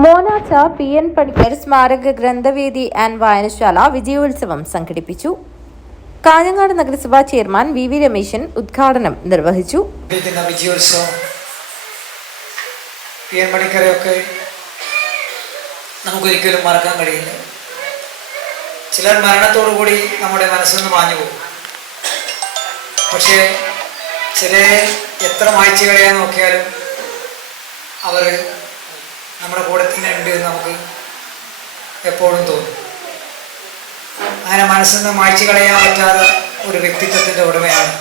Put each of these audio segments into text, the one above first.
മോനാച്ച പി.എൻ. പണിക്കർ സ്മാരക ഗ്രന്ഥവേദി ആൻഡ് വായനശാല വിജയോത്സവം സംഘടിപ്പിച്ചു. കാഞ്ഞങ്ങാട് നഗരസഭാ ചെയർമാൻ വി രമേശൻ ഉദ്ഘാടനം നിർവഹിച്ചു. വിജയോത്സവം പി.എൻ. പണിക്കരെയൊക്കെ നമുക്കൊരിക്കലും മറക്കാൻ കഴിയില്ല. ചിലർ മരണത്തോടുകൂടി നമ്മുടെ മനസ്സിൽ നിന്ന് മാഞ്ഞു പോകും. പക്ഷേ ചിലരെ എത്ര മായ്ച്ചു കളയാൻ നോക്കിയാലും അവർ നമ്മുടെ കൂടെ തന്നെ ഉണ്ട് എന്ന് നമുക്ക് എപ്പോഴും തോന്നും. അങ്ങനെ മനസ്സിൽ നിന്ന് മായ്ച്ചു കളയാൻ പറ്റാത്ത ഒരു വ്യക്തിത്വത്തിൻ്റെ ഉടമയാണ്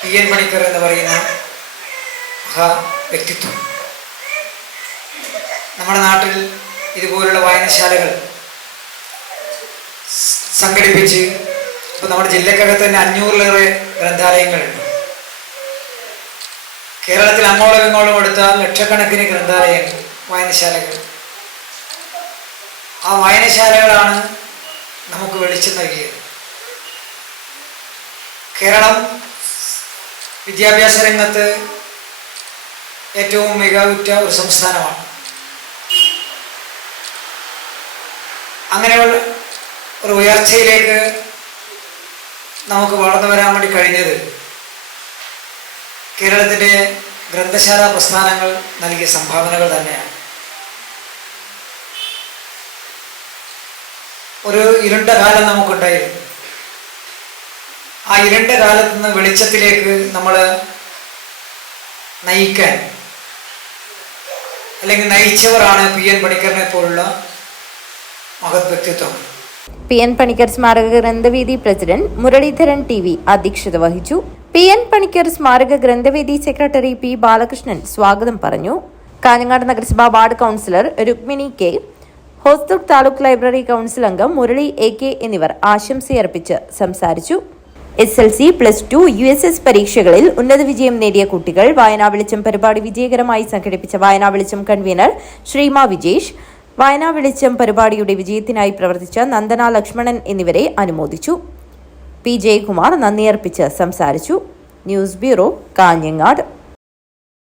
പി.എൻ. പണിക്കർ എന്ന് പറയുന്ന മഹാ വ്യക്തിത്വം. നമ്മുടെ നാട്ടിൽ ഇതുപോലുള്ള വായനശാലകൾ സംഘടിപ്പിച്ച് ഇപ്പോൾ നമ്മുടെ ജില്ലക്കകത്ത് തന്നെ 500-ലേറെ ഗ്രന്ഥാലയങ്ങളുണ്ട്. കേരളത്തിൽ അങ്ങോളം ഇങ്ങോളം എടുത്താൽ ലക്ഷക്കണക്കിന് ഗ്രന്ഥാലയങ്ങൾ, വായനശാലകൾ. ആ വായനശാലകളാണ് നമുക്ക് വെളിച്ചം നൽകിയത്. കേരളം വിദ്യാഭ്യാസ രംഗത്ത് ഏറ്റവും മികവുറ്റ ഒരു സംസ്ഥാനമാണ്. അങ്ങനെയുള്ള ഒരു ഉയർച്ചയിലേക്ക് നമുക്ക് വളർന്നു വരാൻ വേണ്ടി കഴിഞ്ഞത് കേരളത്തിൻ്റെ ഗ്രന്ഥശാല പ്രസ്ഥാനങ്ങൾ നൽകിയ സംഭാവനകൾ തന്നെയാണ്. ഒരു ഇരുണ്ട കാലം നമുക്കുണ്ടായിരുന്നു. ആ ഇരുണ്ട കാലത്ത് നിന്ന് വെളിച്ചത്തിലേക്ക് നമ്മൾ നയിക്കാൻ അല്ലെങ്കിൽ നയിച്ചവരാണ് പി.എൻ. പണിക്കറിനെ പോലുള്ള മഹത് വ്യക്തിത്വം. പി.എൻ. പണിക്കർ സ്മാരക ഗ്രന്ഥവേദി പ്രസിഡന്റ് മുരളീധരൻ ടി.വി. അധ്യക്ഷത വഹിച്ചു. പി.എൻ. പണിക്കർ സ്മാരക ഗ്രന്ഥവേദി സെക്രട്ടറി പി. ബാലകൃഷ്ണൻ സ്വാഗതം പറഞ്ഞു. കാഞ്ഞങ്ങാട് നഗരസഭാ ward councillor Rukmini K, Hosdurg taluk library council അംഗം മുരളി എ.കെ. എന്നിവർ ആശംസയർപ്പിച്ച് സംസാരിച്ചു. SLC, +2, USS പരീക്ഷകളിൽ ഉന്നത വിജയം നേടിയ കുട്ടികൾ വായനാ വെളിച്ചം പരിപാടി വിജയകരമായി സംഘടിപ്പിച്ച വായനാ വെളിച്ചം കൺവീനർ ശ്രീമ വിജേഷ്, വായനാ വെളിച്ചം പരിപാടിയുടെ വിജയത്തിനായി പ്രവർത്തിച്ച നന്ദന ലക്ഷ്മണൻ എന്നിവരെ അനുമോദിച്ചു. പി. ജയകുമാർ നന്ദിയർപ്പിച്ച് സംസാരിച്ചു. News bureau, Kanhangad.